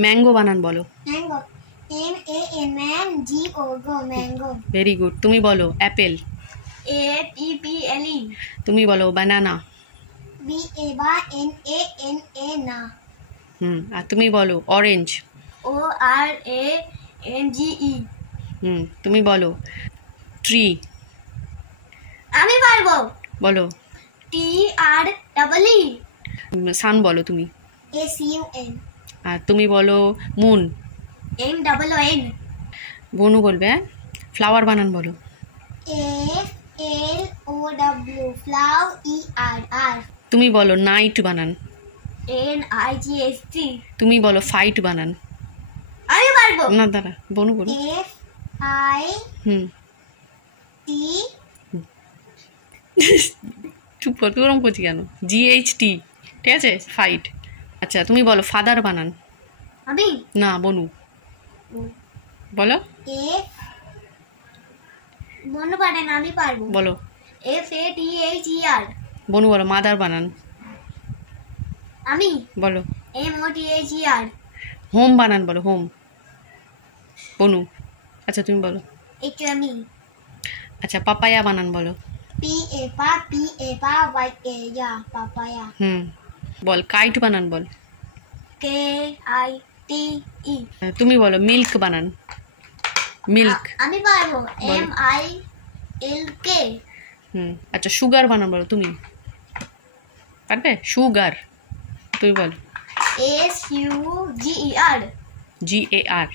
Mango বানান বলো। Mango, MANGO, গো mango. Very good. তুমি বলো অ্যাপেল। APPLE। তুমি বলো বানানা। BANANA, না। আর তুমি বলো অরেঞ্জ। ORANGE। তুমি বলো ট্রি। আমি পারবো। বলো TREE। সান বলো তুমি। SUN। আর তুমি বলো মুন। MOON। বনু বলবে। হ্যাঁ, ফ্লাওয়ার বানান বলো। FLOW, FLOWER। তুমি বলো নাইট বানান। NIGHT। তুমি বলো ফাইট বানান। আমি পারবো। না দাঁড়া, বনু বলো। FIT। চুপ কর, তুই ওরম করছি কেন? GHT, ঠিক আছে, ফাইট। আচ্ছা তুমি বলো ফাদার বানান। আমি না, বনু বলো। মনে পারে না, আমি পারবো। বলো FATHER। বনু বলো মাদার বানান। আমি বলো MOTHER। হোম বানান বলো, হোম। বনু। আচ্ছা তুমি বলো। একটু আমি আচ্ছা পাপায়া বানান বলো। PAPAYA, papaya. বল কাইট বানান বল। KITE। তুমি বলো মিল্ক বানান। মিল্ক। আমি পারবো। বলো। MILK। আচ্ছা সুগার বানান বলো তুমি। পারবে? সুগার। তুমি বল। SUGER। GAR।